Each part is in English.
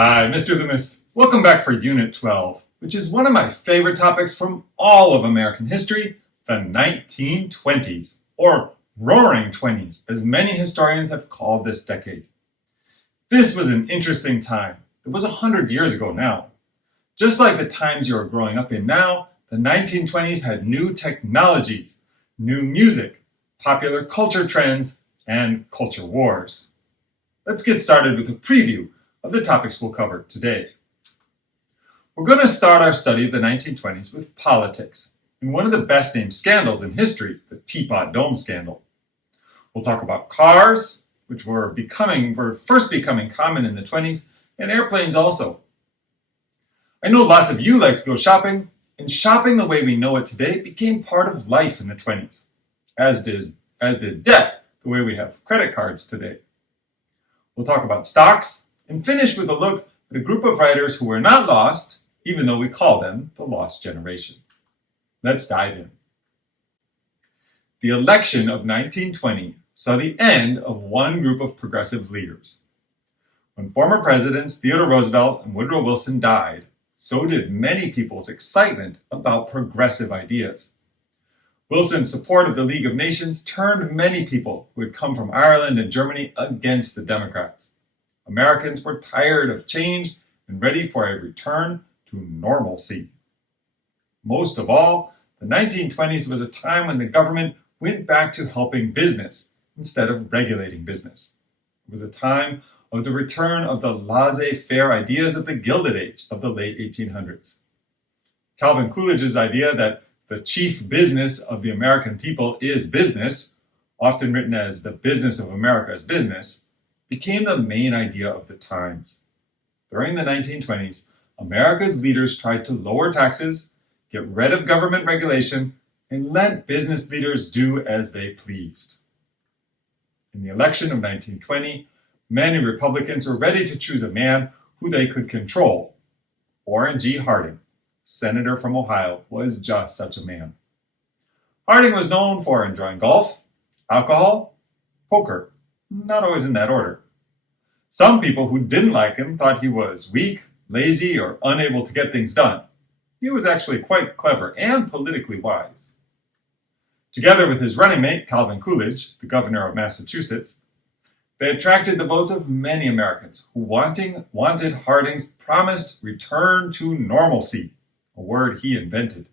Hi, Mr. Loomis. Welcome back for Unit 12, which is one of my favorite topics from all of American history, the 1920s, or Roaring Twenties, as many historians have called this decade. This was an interesting time. It was 100 years ago now. Just like the times you are growing up in now, the 1920s had new technologies, new music, popular culture trends, and culture wars. Let's get started with a preview of the topics we'll cover today. We're going to start our study of the 1920s with politics, and one of the best named scandals in history, the Teapot Dome scandal. We'll talk about cars, which were first becoming common in the 20s, and airplanes also. I know lots of you like to go shopping, and shopping the way we know it today became part of life in the 20s, as did debt, the way we have credit cards today. We'll talk about stocks, and finish with a look at a group of writers who were not lost, even though we call them the Lost Generation. Let's dive in. The election of 1920 saw the end of one group of progressive leaders. When former presidents Theodore Roosevelt and Woodrow Wilson died, so did many people's excitement about progressive ideas. Wilson's support of the League of Nations turned many people who had come from Ireland and Germany against the Democrats. Americans were tired of change and ready for a return to normalcy. Most of all, the 1920s was a time when the government went back to helping business instead of regulating business. It was a time of the return of the laissez-faire ideas of the Gilded Age of the late 1800s. Calvin Coolidge's idea that the chief business of the American people is business, often written as the business of America is business, became the main idea of the times. During the 1920s, America's leaders tried to lower taxes, get rid of government regulation, and let business leaders do as they pleased. In the election of 1920, many Republicans were ready to choose a man who they could control. Warren G. Harding, senator from Ohio, was just such a man. Harding was known for enjoying golf, alcohol, poker, not always in that order. Some people who didn't like him thought he was weak, lazy, or unable to get things done. He was actually quite clever and politically wise. Together with his running mate, Calvin Coolidge, the governor of Massachusetts, they attracted the votes of many Americans who wanted Harding's promised return to normalcy, a word he invented.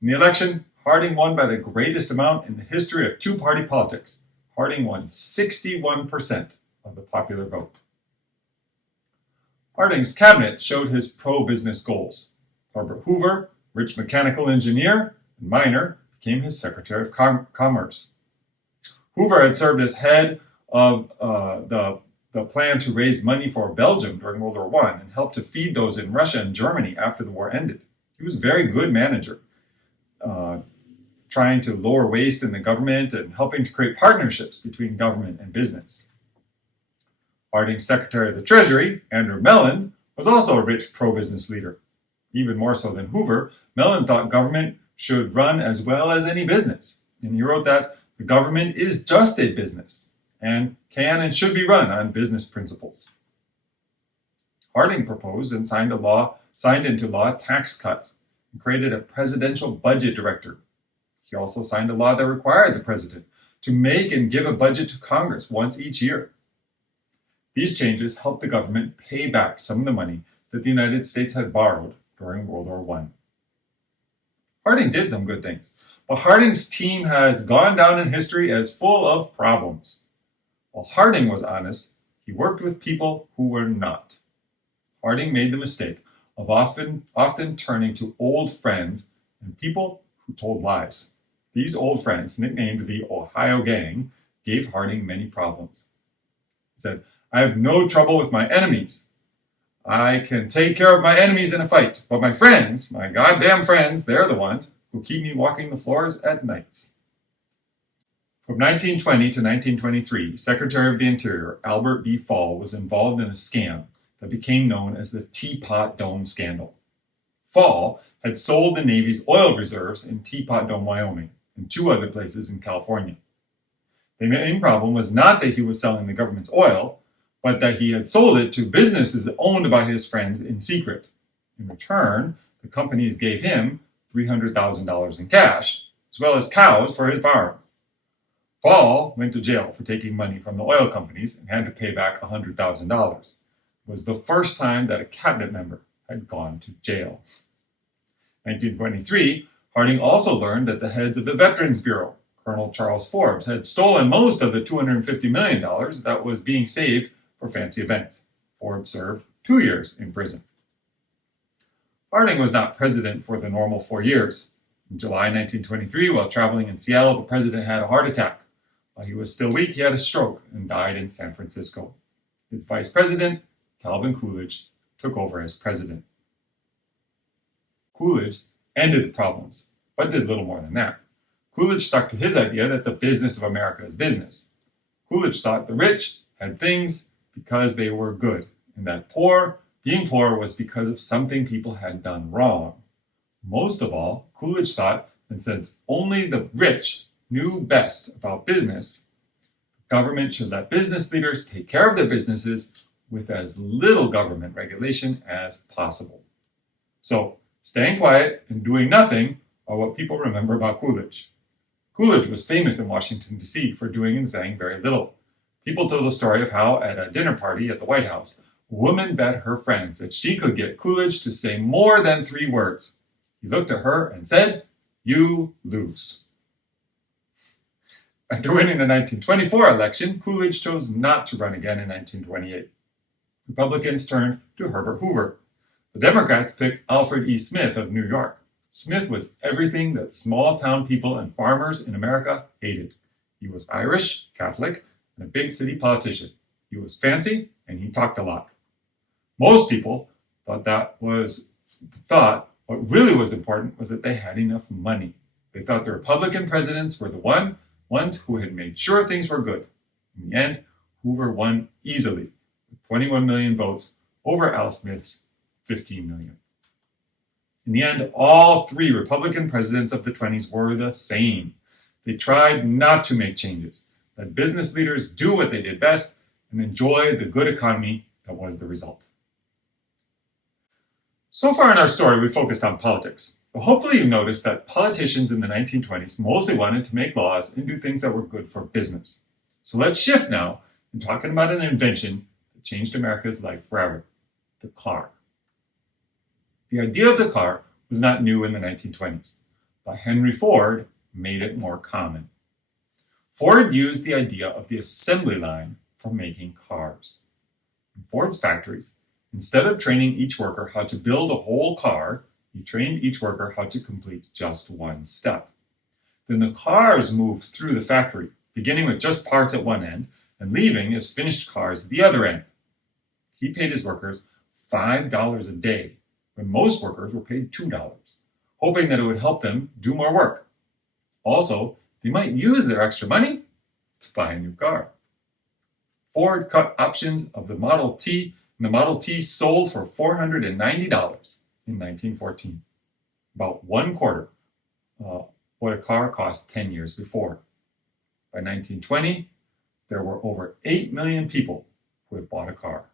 In the election, Harding won by the greatest amount in the history of two-party politics. Harding won 61% of the popular vote. Harding's cabinet showed his pro-business goals. Herbert Hoover, rich mechanical engineer and miner, became his Secretary of Commerce. Hoover had served as head of the plan to raise money for Belgium during World War I and helped to feed those in Russia and Germany after the war ended. He was a very good manager, trying to lower waste in the government and helping to create partnerships between government and business. Harding's Secretary of the Treasury, Andrew Mellon, was also a rich pro-business leader. Even more so than Hoover, Mellon thought government should run as well as any business. And he wrote that the government is just a business and can and should be run on business principles. Harding proposed and signed into law tax cuts and created a presidential budget director. He also signed a law that required the president to make and give a budget to Congress once each year. These changes helped the government pay back some of the money that the United States had borrowed during World War I. Harding did some good things, but Harding's team has gone down in history as full of problems. While Harding was honest, he worked with people who were not. Harding made the mistake of often turning to old friends and people who told lies. These old friends, nicknamed the Ohio Gang, gave Harding many problems. He said, "I have no trouble with my enemies. I can take care of my enemies in a fight, but my friends, my goddamn friends, they're the ones who keep me walking the floors at nights." From 1920 to 1923, Secretary of the Interior Albert B. Fall was involved in a scam that became known as the Teapot Dome scandal. Fall had sold the Navy's oil reserves in Teapot Dome, Wyoming, and two other places in California. The main problem was not that he was selling the government's oil, but that he had sold it to businesses owned by his friends in secret. In return, the companies gave him $300,000 in cash, as well as cows for his farm. Fall went to jail for taking money from the oil companies and had to pay back $100,000. It was the first time that a cabinet member had gone to jail. In 1923, Harding also learned that the heads of the Veterans Bureau, Colonel Charles Forbes, had stolen most of the $250 million that was being saved for fancy events. Forbes served 2 years in prison. Harding was not president for the normal 4 years. In July 1923, while traveling in Seattle, the president had a heart attack. While he was still weak, he had a stroke and died in San Francisco. His vice president, Calvin Coolidge, took over as president. Coolidge ended the problems, but did little more than that. Coolidge stuck to his idea that the business of America is business. Coolidge thought the rich had things because they were good, and that being poor was because of something people had done wrong. Most of all, Coolidge thought that since only the rich knew best about business, government should let business leaders take care of their businesses with as little government regulation as possible. So, staying quiet and doing nothing are what people remember about Coolidge. Coolidge was famous in Washington, D.C. for doing and saying very little. People told the story of how, at a dinner party at the White House, a woman bet her friends that she could get Coolidge to say more than 3 words. He looked at her and said, "You lose." After winning the 1924 election, Coolidge chose not to run again in 1928. Republicans turned to Herbert Hoover. The Democrats picked Alfred E. Smith of New York. Smith was everything that small-town people and farmers in America hated. He was Irish, Catholic, and a big city politician. He was fancy, and he talked a lot. Most people thought what really was important was that they had enough money. They thought the Republican presidents were the ones who had made sure things were good. In the end, Hoover won easily, with 21 million votes over Al Smith's 15 million. In the end, all 3 Republican presidents of the 20s were the same. They tried not to make changes, let business leaders do what they did best, and enjoy the good economy that was the result. So far in our story, we focused on politics, but hopefully you noticed that politicians in the 1920s mostly wanted to make laws and do things that were good for business. So let's shift now and talking about an invention that changed America's life forever, the car. The idea of the car was not new in the 1920s, but Henry Ford made it more common. Ford used the idea of the assembly line for making cars. In Ford's factories, instead of training each worker how to build a whole car, he trained each worker how to complete just one step. Then the cars moved through the factory, beginning with just parts at one end and leaving as finished cars at the other end. He paid his workers $5 a day, when most workers were paid $2, hoping that it would help them do more work. Also, they might use their extra money to buy a new car. Ford cut options of the Model T, and the Model T sold for $490 in 1914, about 1/4 what a car cost 10 years before. By 1920, there were over 8 million people who had bought a car.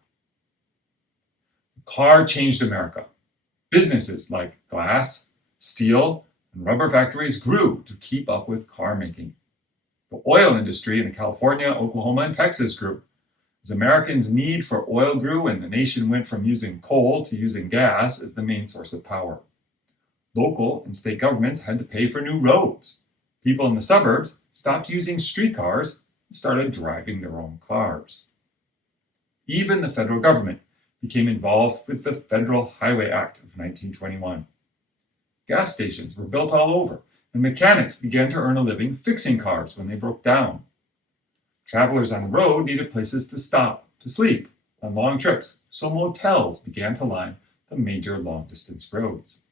The car changed America. Businesses like glass, steel, and rubber factories grew to keep up with car making. The oil industry in California, Oklahoma, and Texas grew. As Americans' need for oil grew and the nation went from using coal to using gas as the main source of power. Local and state governments had to pay for new roads. People in the suburbs stopped using streetcars and started driving their own cars. Even the federal government became involved with the Federal Highway Act of 1921. Gas stations were built all over, and mechanics began to earn a living fixing cars when they broke down. Travelers on the road needed places to stop, to sleep on long trips, so motels began to line the major long-distance roads.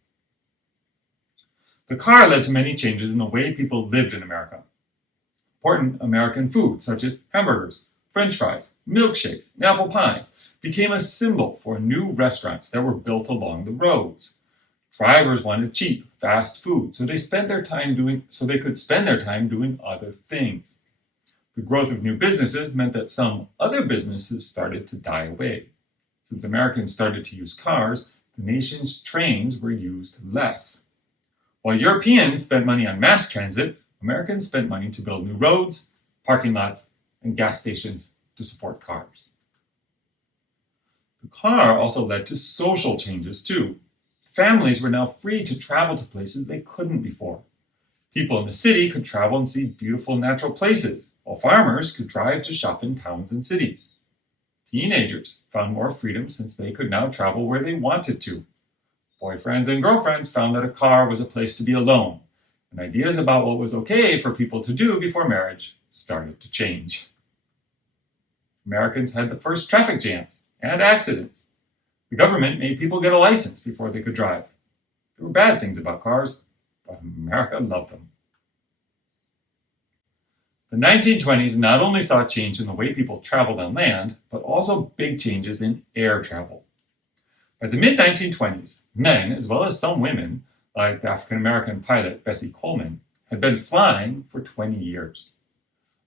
The car led to many changes in the way people lived in America. Important American foods such as hamburgers, French fries, milkshakes, and apple pies became a symbol for new restaurants that were built along the roads. Drivers wanted cheap, fast food, so they could spend their time doing other things. The growth of new businesses meant that some other businesses started to die away. Since Americans started to use cars, the nation's trains were used less. While Europeans spent money on mass transit, Americans spent money to build new roads, parking lots, and gas stations to support cars. The car also led to social changes too. Families were now free to travel to places they couldn't before. People in the city could travel and see beautiful natural places, while farmers could drive to shop in towns and cities. Teenagers found more freedom since they could now travel where they wanted to. Boyfriends and girlfriends found that a car was a place to be alone, and ideas about what was okay for people to do before marriage started to change. Americans had the first traffic jams and accidents. The government made people get a license before they could drive. There were bad things about cars, but America loved them. The 1920s not only saw a change in the way people traveled on land, but also big changes in air travel. By the mid-1920s, men, as well as some women, like the African-American pilot Bessie Coleman, had been flying for 20 years.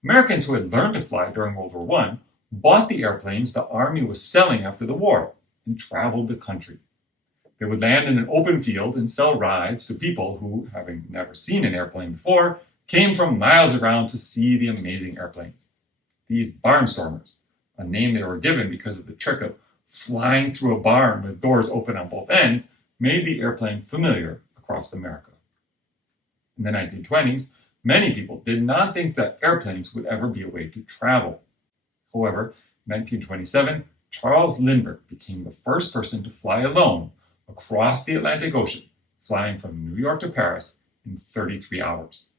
Americans who had learned to fly during World War I bought the airplanes the Army was selling after the war and traveled the country. They would land in an open field and sell rides to people who, having never seen an airplane before, came from miles around to see the amazing airplanes. These barnstormers, a name they were given because of the trick of flying through a barn with doors open on both ends, made the airplane familiar across America. In the 1920s, many people did not think that airplanes would ever be a way to travel. However, in 1927, Charles Lindbergh became the first person to fly alone across the Atlantic Ocean, flying from New York to Paris in 33 hours.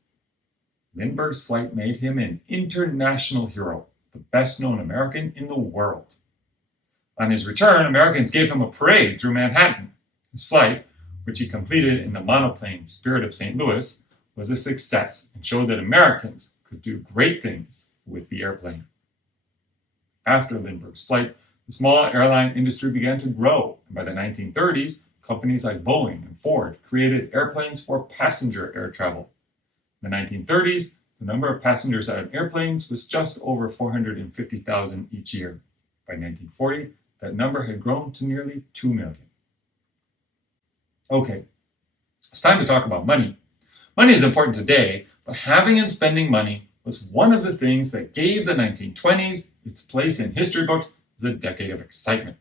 Lindbergh's flight made him an international hero, the best-known American in the world. On his return, Americans gave him a parade through Manhattan. His flight, which he completed in the monoplane Spirit of St. Louis, was a success and showed that Americans could do great things with the airplane. After Lindbergh's flight, the small airline industry began to grow, and by the 1930s, companies like Boeing and Ford created airplanes for passenger air travel. In the 1930s, the number of passengers on airplanes was just over 450,000 each year. By 1940, that number had grown to nearly 2 million. Okay, it's time to talk about money. Money is important today, but having and spending money was one of the things that gave the 1920s its place in history books as a decade of excitement.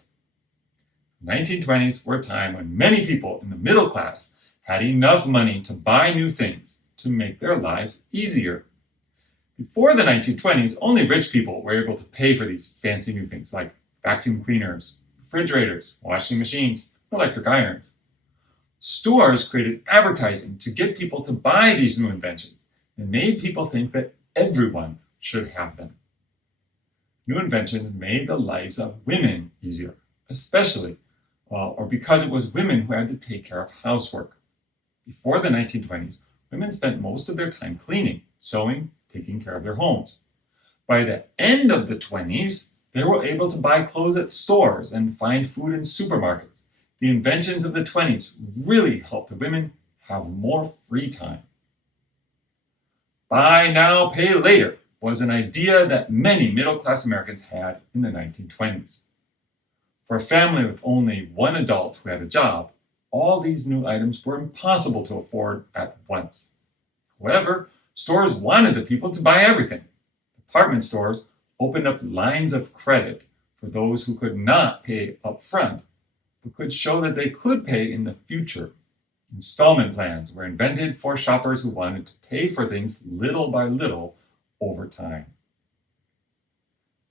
The 1920s were a time when many people in the middle class had enough money to buy new things to make their lives easier. Before the 1920s, only rich people were able to pay for these fancy new things like vacuum cleaners, refrigerators, washing machines, electric irons. Stores created advertising to get people to buy these new inventions and made people think that everyone should have them. New inventions made the lives of women easier, especially or because it was women who had to take care of housework. Before the 1920s, women spent most of their time cleaning, sewing, taking care of their homes. By the end of the 20s, they were able to buy clothes at stores and find food in supermarkets. The inventions of the 20s really helped the women have more free time. Buy now, pay later was an idea that many middle-class Americans had in the 1920s. For a family with only one adult who had a job, all these new items were impossible to afford at once. However, stores wanted the people to buy everything. Department stores opened up lines of credit for those who could not pay up front, but could show that they could pay in the future. Installment plans were invented for shoppers who wanted to pay for things little by little over time.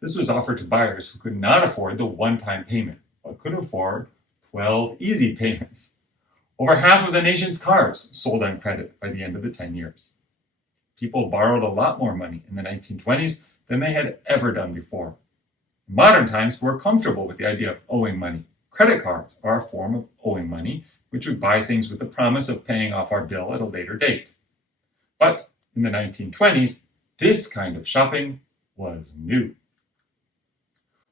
This was offered to buyers who could not afford the one-time payment, but could afford 12 easy payments. Over half of the nation's cars sold on credit by the end of the 10 years. People borrowed a lot more money in the 1920s than they had ever done before. In modern times, we're comfortable with the idea of owing money. Credit cards are a form of owing money, which would buy things with the promise of paying off our bill at a later date. But in the 1920s, this kind of shopping was new.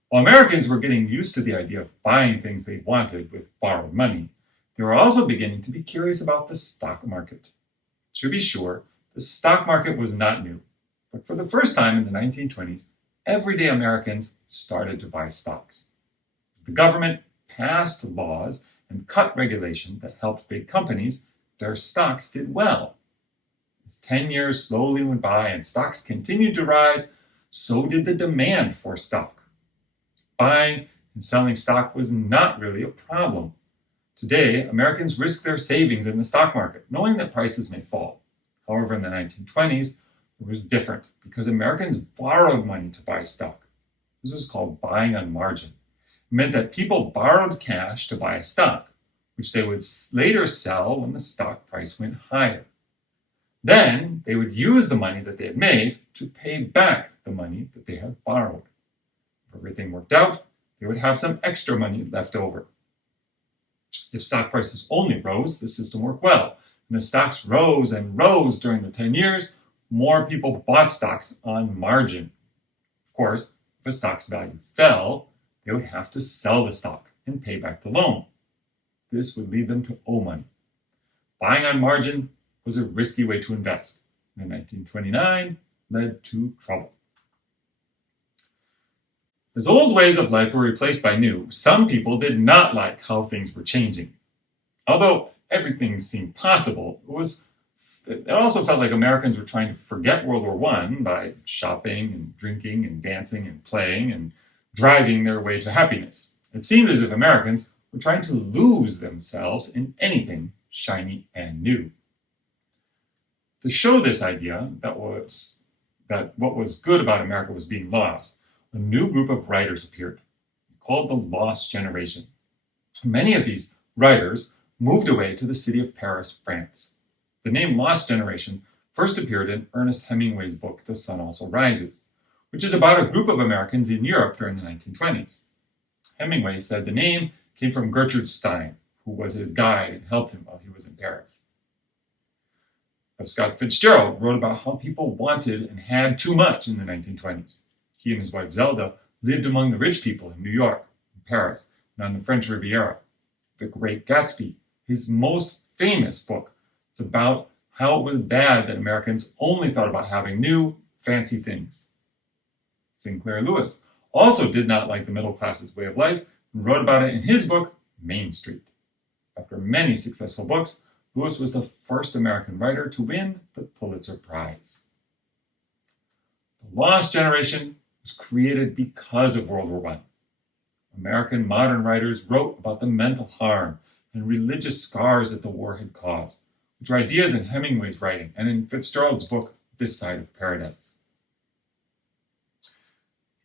While Americans were getting used to the idea of buying things they wanted with borrowed money, they were also beginning to be curious about the stock market. To be sure, the stock market was not new. But for the first time in the 1920s, everyday Americans started to buy stocks. As the government passed laws and cut regulation that helped big companies, their stocks did well. As 10 years slowly went by and stocks continued to rise, so did the demand for stock. Buying and selling stock was not really a problem. Today, Americans risk their savings in the stock market, knowing that prices may fall. However, in the 1920s, it was different because Americans borrowed money to buy stock. This was called buying on margin. It meant that people borrowed cash to buy a stock, which they would later sell when the stock price went higher. Then they would use the money that they had made to pay back the money that they had borrowed. If everything worked out, they would have some extra money left over. If stock prices only rose, the system worked well. And as stocks rose and rose during the 10 years, more people bought stocks on margin. Of course, if a stock's value fell, they would have to sell the stock and pay back the loan. This would lead them to owe money. Buying on margin was a risky way to invest, and in 1929 led to trouble. As old ways of life were replaced by new, some people did not like how things were changing. Although everything seemed possible, it also felt like Americans were trying to forget World War I by shopping and drinking and dancing and playing and driving their way to happiness. It seemed as if Americans were trying to lose themselves in anything shiny and new. To show this idea that what was good about America was being lost, a new group of writers appeared, called the Lost Generation. Many of these writers moved away to the city of Paris, France. The name Lost Generation first appeared in Ernest Hemingway's book, The Sun Also Rises, which is about a group of Americans in Europe during the 1920s. Hemingway said the name came from Gertrude Stein, who was his guide and helped him while he was in Paris. F. Scott Fitzgerald wrote about how people wanted and had too much in the 1920s. He and his wife Zelda lived among the rich people in New York, in Paris, and on the French Riviera. The Great Gatsby, his most famous book, is about how it was bad that Americans only thought about having new, fancy things. Sinclair Lewis also did not like the middle class's way of life and wrote about it in his book, Main Street. After many successful books, Lewis was the first American writer to win the Pulitzer Prize. The Lost Generation was created because of World War I. American modern writers wrote about the mental harm and religious scars that the war had caused, which are ideas in Hemingway's writing and in Fitzgerald's book, This Side of Paradise.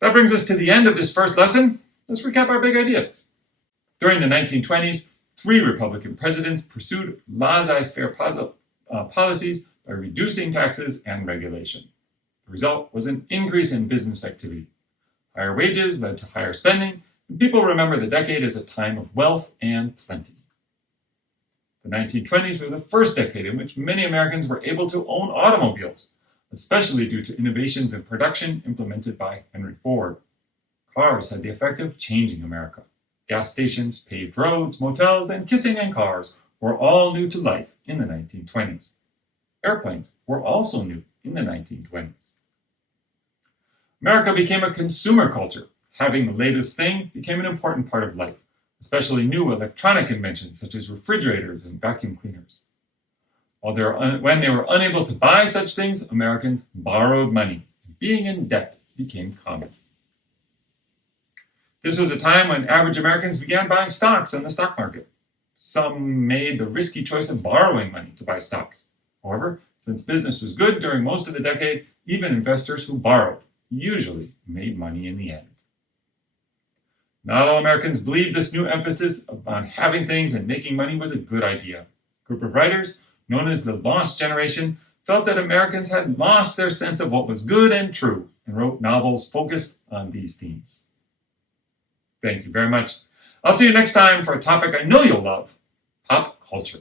That brings us to the end of this first lesson. Let's recap our big ideas. During the 1920s, 3 Republican presidents pursued laissez-faire policies by reducing taxes and regulation. The result was an increase in business activity. Higher wages led to higher spending, and people remember the decade as a time of wealth and plenty. The 1920s were the first decade in which many Americans were able to own automobiles, especially due to innovations in production implemented by Henry Ford. Cars had the effect of changing America. Gas stations, paved roads, motels, and kissing and cars were all new to life in the 1920s. Airplanes were also new in the 1920s. America became a consumer culture. Having the latest thing became an important part of life, especially new electronic inventions such as refrigerators and vacuum cleaners. When they were unable to buy such things, Americans borrowed money, and being in debt became common. This was a time when average Americans began buying stocks on the stock market. Some made the risky choice of borrowing money to buy stocks. However, since business was good during most of the decade, even investors who borrowed usually made money in the end. Not all Americans believed this new emphasis on having things and making money was a good idea. A group of writers, known as the Lost Generation, felt that Americans had lost their sense of what was good and true and wrote novels focused on these themes. Thank you very much. I'll see you next time for a topic I know you'll love, pop culture.